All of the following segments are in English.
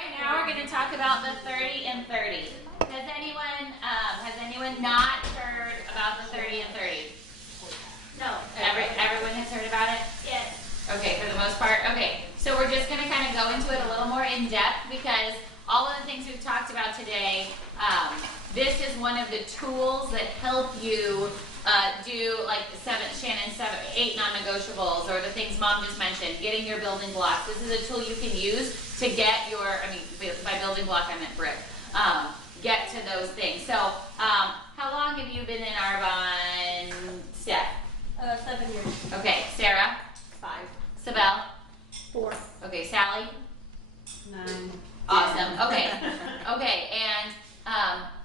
Right now we're going to talk about the 30 and 30. Has anyone not heard about the 30 and 30? No. Everyone has heard about it? Yes. Okay, for the most part. Okay, so we're just going to kind of go into it a little more in depth because all of the things we've talked about today, this is one of the tools that help you do like Shannon's 8 non-negotiables, or the things Mom just mentioned, getting your building blocks. This is a tool you can use to get your, by building block I meant brick, get to those things. So, how long have you been in Arbonne, Steph? 7 years. Okay, Sarah? 5. Sabelle? 4. Okay, Sally? 9. Awesome. Okay. Okay, and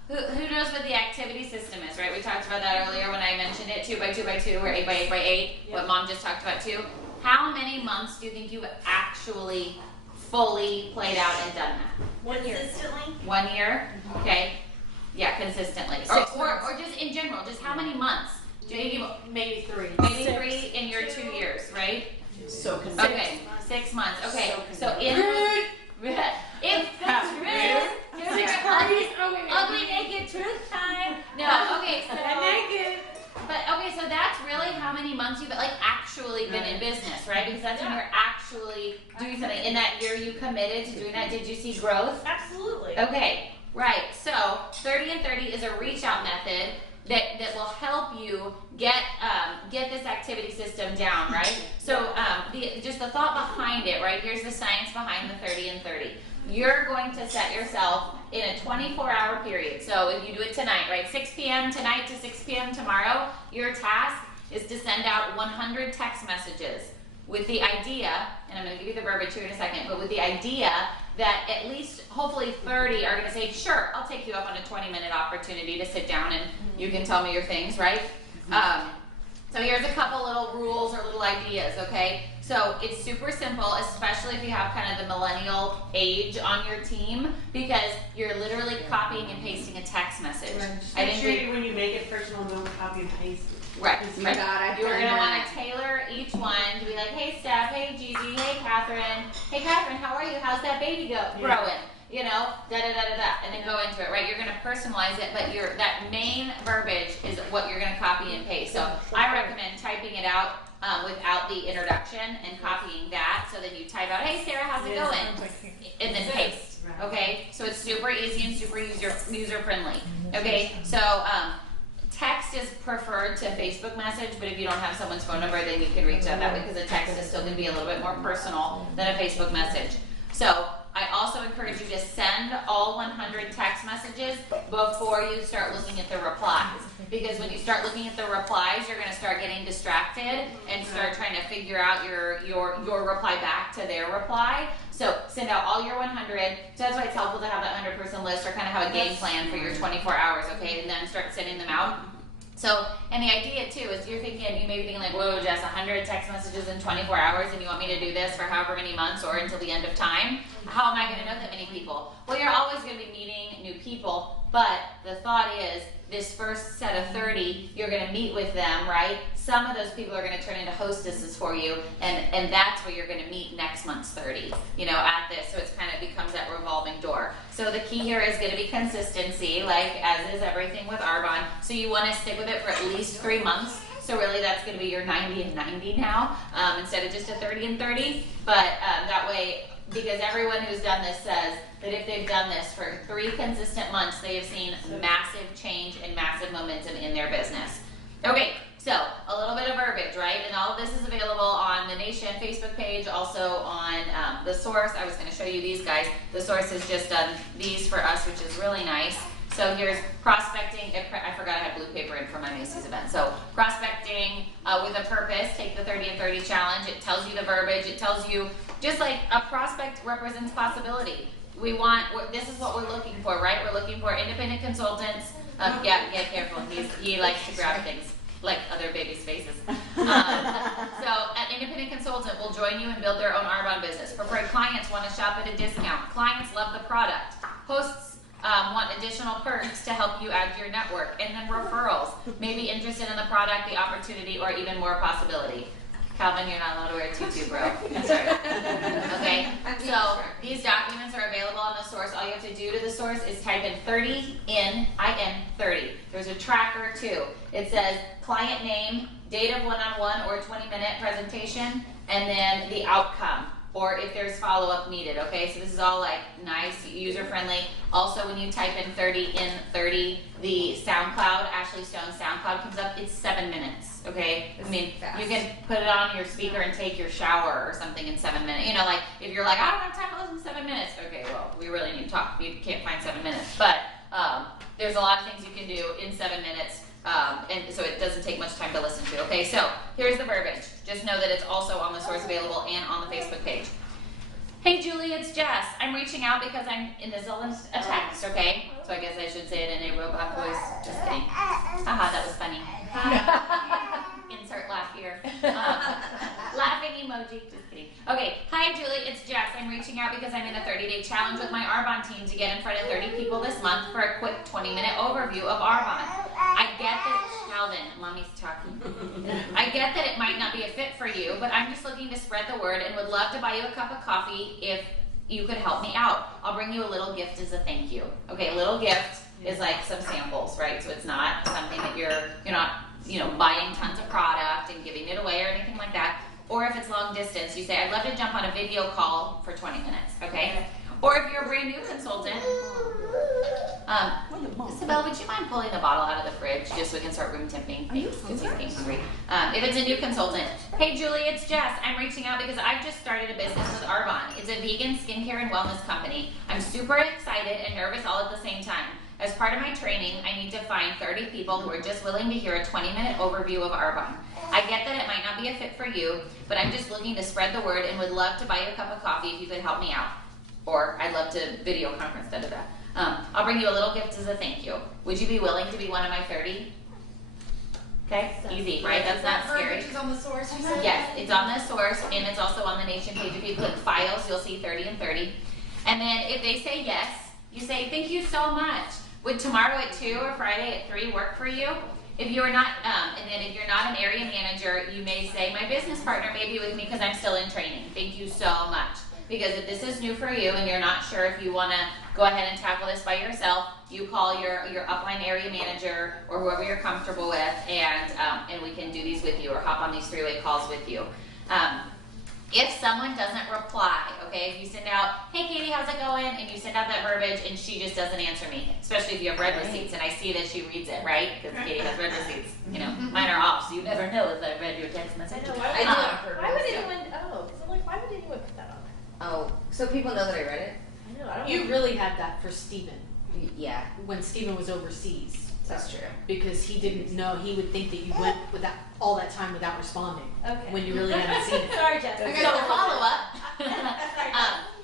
who knows what the activity system is, right? We talked about that earlier when I mentioned it, 2 by 2 by 2 or 8 by 8 by 8, Yep. what Mom just talked about too. How many months do you think you've actually fully played out and done that? 1 year. Consistently? 1 year? Okay. Yeah, consistently. Or just in general, just how many months? Do you think Maybe 3. maybe 3 in your 2 years, right? So consistent. Okay, 6 months. Okay, so So in it's the truth. Here's your ugly naked truth time. No, okay, so naked. so that's really how many months you've actually been in business, right? Because that's when you're actually doing something. In that year you committed to doing that. Did you see growth? Absolutely. Okay, right. So 30 and 30 is a reach out method that will help you get this activity system down, right? So just the thought behind it, right? Here's the science behind the 30 and 30. You're going to set yourself in a 24-hour period. So if you do it tonight, right? 6 p.m. tonight to 6 p.m. tomorrow, your task is to send out 100 text messages with the idea, and I'm going to give you the verbiage here in a second, but with the idea that at least, hopefully 30 are going to say, sure, I'll take you up on a 20-minute opportunity to sit down and you can tell me your things, right? So here's a couple little rules or little ideas, okay? So it's super simple, especially if you have kind of the millennial age on your team, because you're literally copying and pasting a text message. Right. Just make sure when you make it personal, don't copy and paste it. Right. You got it. You're going to want to tailor each one to be like, hey, Steph, hey, Gigi, hey, Catherine. Hey, Catherine, how are you? How's that baby growing? You know, da-da-da-da-da, and then go into it, right? You're going to personalize it, but that main verbiage is what you're going to copy and paste. So I recommend typing it out without the introduction and copying that. So then you type out, hey, Sarah, how's it going? And then paste, okay? So it's super easy and super user-friendly, okay? So text is preferred to Facebook message, but if you don't have someone's phone number, then you can reach out that way, because a text is still going to be a little bit more personal than a Facebook message. So I also encourage you to send all 100 text messages before you start looking at the replies. Because when you start looking at the replies, you're going to start getting distracted and start trying to figure out your reply back to their reply. So send out all your 100. So that's why it's helpful to have that 100-person list, or kind of have a game plan for your 24 hours, okay? And then start sending them out. So, and the idea too is you may be thinking like, whoa, Jess, 100 text messages in 24 hours and you want me to do this for however many months or until the end of time? How am I going to know that many people? Well, you're always going to be meeting new people, but the thought is this first set of 30, you're going to meet with them, right? Some of those people are going to turn into hostesses for you, and that's where you're going to meet next month's 30, at this. So it's kind of becomes that revolving door. So the key here is going to be consistency, like as is everything with Arbonne. So you want to stick with it for at least 3 months. So really that's going to be your 90 and 90 now, instead of just a 30 and 30. But that way, because everyone who's done this says that if they've done this for 3 consistent months, they have seen massive change and massive momentum in their business. Okay, so a little bit of verbiage, right? And all of this is available on the Nation Facebook page, also on The Source. I was going to show you these guys. The Source has just done these for us, which is really nice. So here's prospecting. I forgot I had blue paper in for my Macy's event. So prospecting with a purpose. Take the 30 and 30 challenge. It tells you the verbiage. It tells you, just like a prospect represents possibility. This is what we're looking for, right? We're looking for independent consultants. Yeah, careful. He likes to grab things like other babies' faces. So an independent consultant will join you and build their own Arbonne business. Preferred clients want to shop at a discount. Clients love the product. Hosts want additional perks to help you add to your network. And then referrals. Maybe interested in the product, the opportunity, or even more possibility. Calvin, you're not allowed to wear a tutu, bro. I'm sorry. Okay? So these documents are available on type in 30 in 30. There's a tracker too. It says client name, date of one-on-one or 20-minute presentation, and then the outcome, or if there's follow-up needed, okay? So this is all like nice, user-friendly. Also, when you type in 30 in 30, the SoundCloud, Ashley Stone SoundCloud comes up, it's 7 minutes, okay? I mean, you can put it on your speaker and take your shower or something in 7 minutes. You know, like, if you're like, I don't have time to listen to 7 minutes, okay, well, we really need to talk. You can't find 7 minutes. But there's a lot of things you can do in 7 minutes. And so it doesn't take much time to listen to. Okay, so here's the verbiage. Just know that it's also on the source available and on the Facebook page. Hey Julie, it's Jess. I'm reaching out because I'm in this a text, okay? So I guess I should say it in a robot voice. Just kidding. Haha, that was funny. Insert laugh here. Laughing emoji. Just kidding. Okay, hi Julie, it's Jess. I'm reaching out because I'm in a 30-day challenge with my Arbonne team to get in front of 30 people this month for a quick 20-minute overview of Arbonne. I get that, Calvin, mommy's talking. I get that it might not be a fit for you, but I'm just looking to spread the word and would love to buy you a cup of coffee if you could help me out. I'll bring you a little gift as a thank you. Okay, a little gift is like some samples, right? So it's not something that you're not, buying tons of product and giving it away or anything like that. Or if it's long distance, you say, I'd love to jump on a video call for 20 minutes, okay? Or if you're a brand new consultant, Isabel, would you mind pulling the bottle out of the fridge just so we can start room temping? Thanks, because he's getting hungry. If it's a new consultant, hey Julie, it's Jess. I'm reaching out because I've just started a business with Arbonne. It's a vegan skincare and wellness company. I'm super excited and nervous all at the same time. As part of my training, I need to find 30 people who are just willing to hear a 20-minute overview of Arbonne. I get that it might not be a fit for you, but I'm just looking to spread the word and would love to buy you a cup of coffee if you could help me out. Or I'd love to video conference, I'll bring you a little gift as a thank you. Would you be willing to be one of my 30? Okay, easy, right? That's not scary. Verbiage is on the source, you said? Yes, it's on the source and it's also on the Nation page. If you click files, you'll see 30 and 30. And then if they say yes, you say, thank you so much. Would tomorrow at 2 or Friday at 3 work for you? If you're not, and then if you're not an area manager, you may say, my business partner may be with me because I'm still in training. Thank you so much. Because if this is new for you and you're not sure if you want to go ahead and tackle this by yourself, you call your upline area manager or whoever you're comfortable with, and we can do these with you or hop on these three-way calls with you. If someone doesn't reply, okay, if you send out, hey Katie, how's it going? And you send out that verbiage and she just doesn't answer me, especially if you have read receipts and I see that she reads it, right? Because Katie has read receipts. Mine are off, so you never know if I read your text message. I know, why would anyone, because I'm like, why would anyone put that on there? Oh, so people know that I read it? I know, I don't You know. really had that for Steven Yeah, when Steven was overseas. that's true. Because he didn't know, he would think that you went without all that time without responding. Okay. When you really hadn't seen it. Sorry, Jess. Okay. So follow-up. Sorry.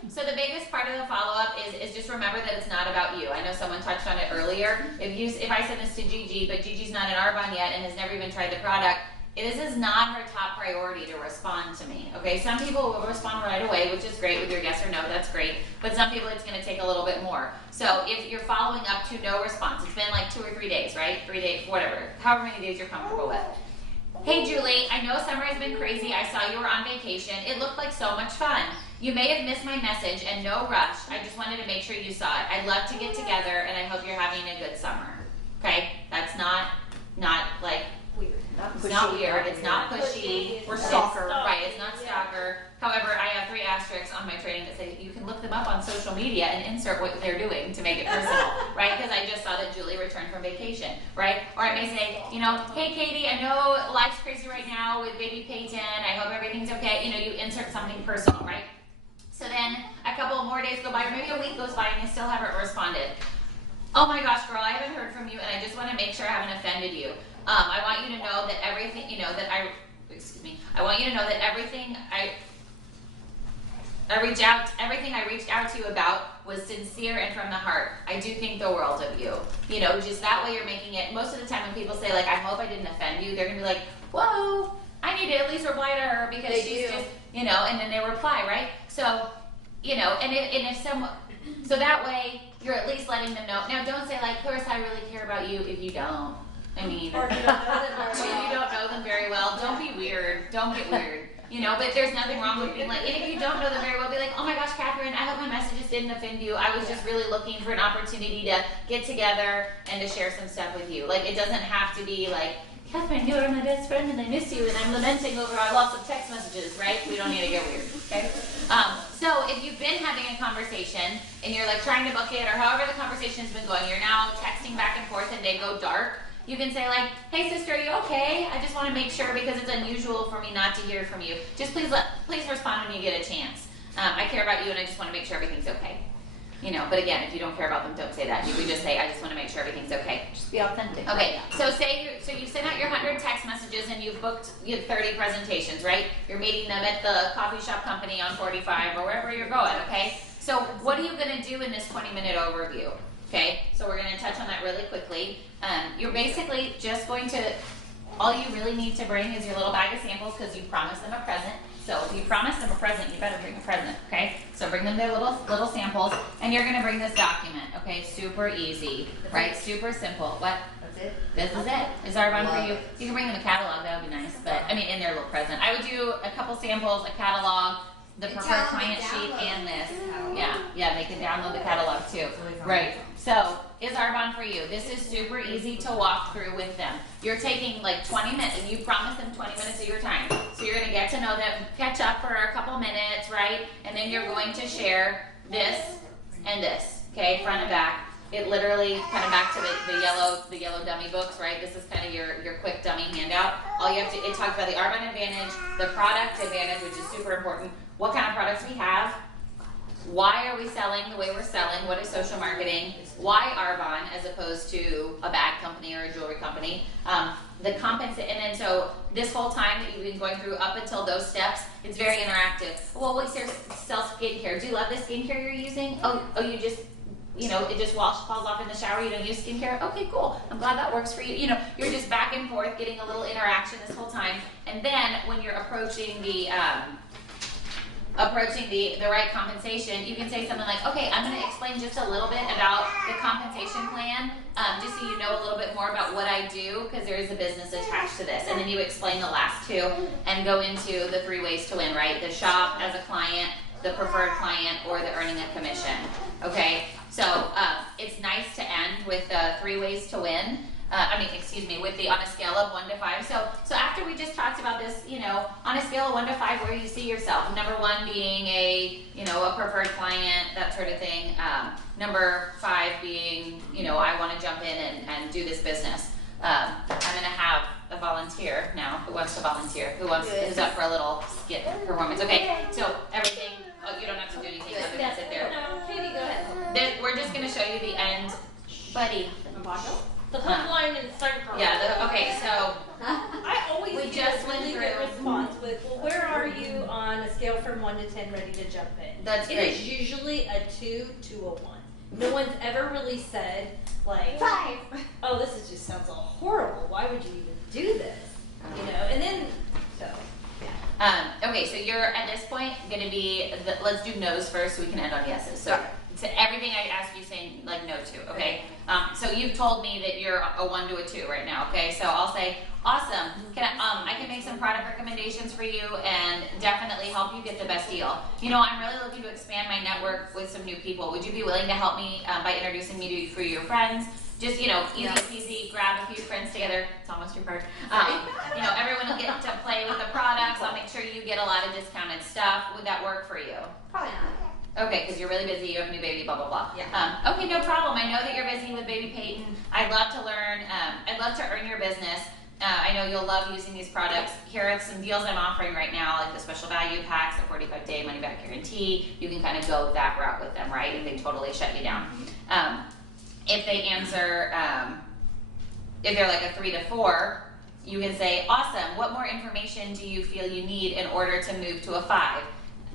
So the biggest part of the follow-up is just remember that it's not about you. I know someone touched on it earlier. If I send this to Gigi, but Gigi's not in Arbonne yet and has never even tried the product, this is not her top priority to respond to me. Okay, some people will respond right away, which is great with your yes or no, that's great. But some people it's going to take a little bit more. So if you're following up to no response, it's been like 2 or 3 days, right? 3 days, whatever, however many days you're comfortable with. Hey Julie, I know summer has been crazy. I saw you were on vacation. It looked like so much fun. You may have missed my message and no rush. I just wanted to make sure you saw it. I'd love to get together and I hope you're having a good summer. Okay, that's not like Weird. it's not weird, it's not pushy, Or stalker, stalker. right, it's not Yeah. stalker. However, I have 3 asterisks on my training that say you can look them up on social media and insert what they're doing to make it personal, right? Because I just saw that Julie returned from vacation, right? Or I may say, hey Katie, I know life's crazy right now with baby Peyton, I hope everything's okay. You insert something personal, right? So then a couple more days go by, or maybe a week goes by and you still haven't responded. Oh my gosh, girl, I haven't heard from you and I just want to make sure I haven't offended you. I want you to know that everything, I want you to know that everything everything I reached out to you about was sincere and from the heart. I do think the world of you. Just that way you're making it, most of the time when people say like, I hope I didn't offend you, they're gonna be like, whoa, I need to at least reply to her because she's just, and then they reply, right? So, so that way you're at least letting them know. Now don't say like, Clarissa, I really care about you if you don't. I mean, Or if you don't know them very if you don't know them very well, don't be weird. Don't get weird. you know, but there's nothing wrong with being like, and if you don't know them very well, be like, oh my gosh, Catherine, I hope my messages didn't offend you. I was just really looking for an opportunity to get together and to share some stuff with you. Like, it doesn't have to be like, Catherine, you are my best friend and I miss you and I'm lamenting over our loss of text messages, right? We don't need to get weird, okay? So if you've been having a conversation and you're like trying to book it, or however the conversation's been going, you're now texting back and forth and they go dark, you can say like, hey sister, are you okay? I just want to make sure because it's unusual for me not to hear from you. Just please respond when you get a chance. I care about you and I just want to make sure everything's okay. You know, but again, if you don't care about them, don't say that. You could just say, I just want to make sure everything's okay. Just be authentic. Okay, so you sent out your 100 text messages and you have 30 presentations, right? You're meeting them at the coffee shop company on 45 or wherever you're going, okay? So what are you going to do in this 20-minute overview? Okay, so we're going to touch on that really quickly. You're basically just going to, all you really need to bring is your little bag of samples because you promised them a present. So if you promise them a present, you better bring a present, okay? So bring them their little samples, and you're gonna bring this document, okay? Super easy, right? Super simple. What? That's it? This is it. Is our one for you? You can bring them a catalog, that would be nice, but I mean in their little present. I would do a couple samples, a catalog, the preferred client sheet, and this. Yeah, they can download the catalog too. Right. So, is Arbonne for you? This is super easy to walk through with them. You're taking like 20 minutes, and you promised them 20 minutes of your time. So you're going to get to know them, catch up for a couple minutes, right? And then you're going to share this and this, okay, front and back. It literally, kind of back to the yellow dummy books, right? This is kind of your quick dummy handout. All you have to, it talks about the Arbonne Advantage, the product advantage, which is super important. What kind of products we have, why are we selling the way we're selling, what is social marketing, why Arbonne as opposed to a bag company or a jewelry company, the and then so this whole time that you've been going through up until those steps, it's very interactive. Well, we sell skincare. Do you love the skincare you're using? Oh, you just, you know, it just falls off in the shower, you don't use skincare? Okay, cool. I'm glad that works for you. You know, you're just back and forth getting a little interaction this whole time. And then when you're approaching the right compensation, you can say something like, okay, I'm going to explain just a little bit about the compensation plan, just so you know a little bit more about what I do, because there is a business attached to this. And then you explain the last two and go into the 3 ways to win, right? The shop as a client, the preferred client, or the earning a commission. Okay, so it's nice to end with 3 ways to win. With the on a scale of 1 to 5. So after we just talked about this, you know, on a scale of 1 to 5, where you see yourself. Number 1 being a preferred client, that sort of thing. Number 5 being, you know, I want to jump in and do this business. I'm going to have a volunteer now. Who wants to volunteer? Who's up for a little skit performance? Okay, so everything. Oh, you don't have to do anything other than sit there. No, Katie, go ahead. We're just going to show you the end, buddy. The hook line and circle. Yeah. Okay. So I always we get just a really went good through. response with, well, where are you on a scale from 1 to 10 ready to jump in? That's It great. is usually a 2 to a 1. No one's ever really said, like, 5. Oh, this just sounds all horrible. Why would you even do this? You know, and then, so, yeah. Okay, so you're at this point going to be, let's do no's first so we can end on yeses. So everything I ask you saying like no to, okay? So you've told me that you're a 1 to a 2 right now, okay? So I'll say, awesome. I can make some product recommendations for you and definitely help you get the best deal. You know, I'm really looking to expand my network with some new people. Would you be willing to help me by introducing me to your friends? Just, you know, easy peasy, grab a few friends together. It's almost your part. You know, everyone will get to play with the products. I'll make sure you get a lot of discounted stuff. Would that work for you? Probably not. Okay, because you're really busy, you have a new baby, blah, blah, blah. Yeah. Okay, no problem. I know that you're busy with baby Peyton. I'd love to learn. I'd love to earn your business. I know you'll love using these products. Here are some deals I'm offering right now, like the special value packs, the 45-day money-back guarantee. You can kind of go that route with them, right? If they totally shut you down. If they answer, if they're like a 3 to 4, you can say, awesome, what more information do you feel you need in order to move to a 5?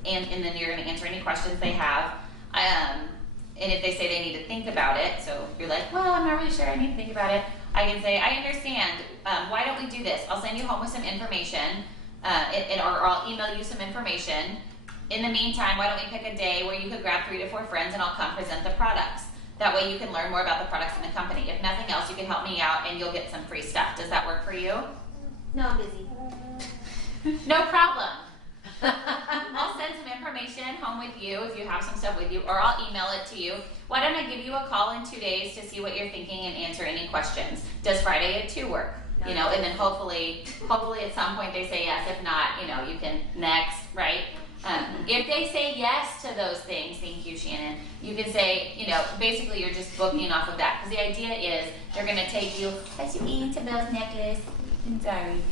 And then you're going to answer any questions they have. And if they say they need to think about it, so you're like, well, I'm not really sure, I need to think about it, I can say, I understand, why don't we do this? I'll send you home with some information, or I'll email you some information. In the meantime, why don't we pick a day where you could grab 3 to 4 friends and I'll come present the products. That way you can learn more about the products in the company. If nothing else, you can help me out and you'll get some free stuff. Does that work for you? No, I'm busy. No problem. I'll send some information home with you if you have some stuff with you, or I'll email it to you. Why don't I give you a call in 2 days to see what you're thinking and answer any questions? Does Friday at 2 work? You know, and then hopefully at some point they say yes. If not, you know, you can next, right? If they say yes to those things, thank you, Shannon, you can say, you know, basically you're just booking off of that. Because the idea is they're going to take you, let's you into Bill's necklace. I'm sorry.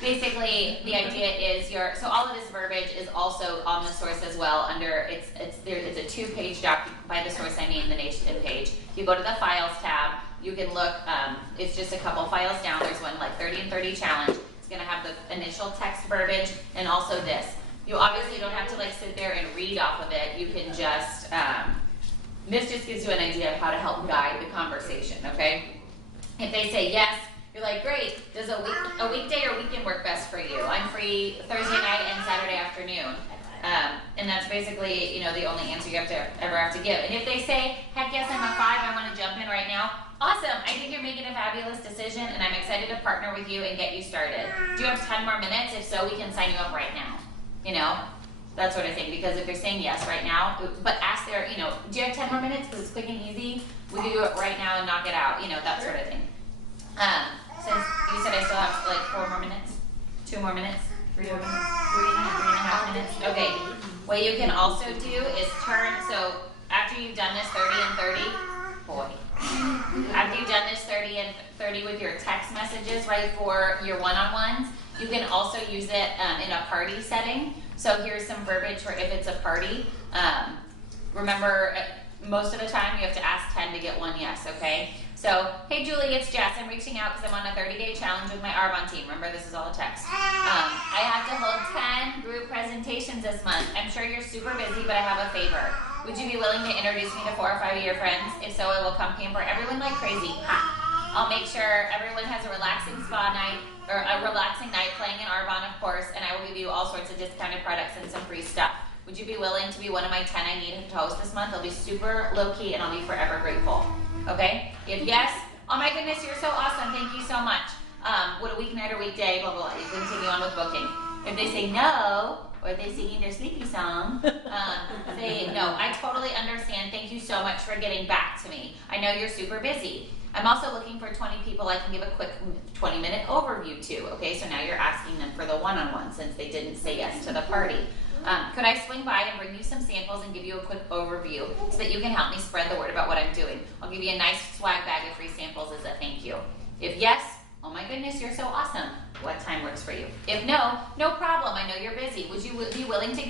Basically, the idea is so all of this verbiage is also on the source as well. Under it's a 2-page document. By the source, I mean the nation page. You go to the files tab. You can look. It's just a couple files down. There's one like 30 and 30 challenge. It's going to have the initial text verbiage and also this. You obviously don't have to like sit there and read off of it. You can just this just gives you an idea of how to help guide the conversation. Okay. If they say yes, you're like, great. Does a weekday or weekend work best for you? I'm free Thursday night and Saturday afternoon. And that's basically, you know, the only answer you ever have to give. And if they say, heck yes, I'm a 5, I want to jump in right now, awesome. I think you're making a fabulous decision, and I'm excited to partner with you and get you started. Do you have 10 more minutes? If so, we can sign you up right now. You know, that sort of thing. Because if they're saying yes right now, but ask their, you know, do you have 10 more minutes? Because it's quick and easy. We can do it right now and knock it out. You know, that sort of thing. Since you said I still have like 4 more minutes, 2 more minutes, 3 more minutes, 3.5 minutes. Okay. What you can also do is turn. So after you've done this 30 and 30, boy. After you've done this 30 and 30 with your text messages, right, for your one-on-ones, you can also use it in a party setting. So here's some verbiage for if it's a party. Remember, most of the time you have to ask 10 to get 1 yes, okay? So, hey Julie, it's Jess. I'm reaching out because I'm on a 30-day challenge with my Arbonne team. Remember, this is all a text. I have to hold 10 group presentations this month. I'm sure you're super busy, but I have a favor. Would you be willing to introduce me to 4 or 5 of your friends? If so, I will come pamper everyone like crazy. Ha. I'll make sure everyone has a relaxing spa night, or a relaxing night playing in Arbonne, of course, and I will give you all sorts of discounted products and some free stuff. Would you be willing to be one of my 10 I need to host this month? I'll be super low-key and I'll be forever grateful. Okay? If yes, oh my goodness, you're so awesome. Thank you so much. Would a weeknight or weekday, blah, blah, blah. You continue on with booking. If they say no, or if they're singing their sleepy song, say no. I totally understand. Thank you so much for getting back to me. I know you're super busy. I'm also looking for 20 people I can give a quick 20-minute overview to. Okay, so now you're asking them for the one-on-one since they didn't say yes to the party. Could I swing by and bring you some samples and give you a quick overview so that you can help me spread the word about what I'm doing? I'll give you a nice swag bag of free samples as a thank you. If yes, oh my goodness, you're so awesome. What time works for you? If no, no problem. I know you're busy. Would you be willing to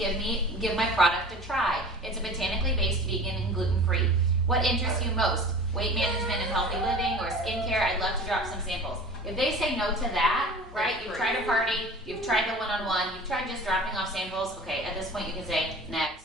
give my product a try? It's a botanically based, vegan, and gluten-free. What interests you most? Weight management and healthy living, or skincare? I'd love to drop some samples. If they say no to that, right, you've tried a party, you've tried the one-on-one, you've tried just dropping off samples, okay, at this point you can say, next.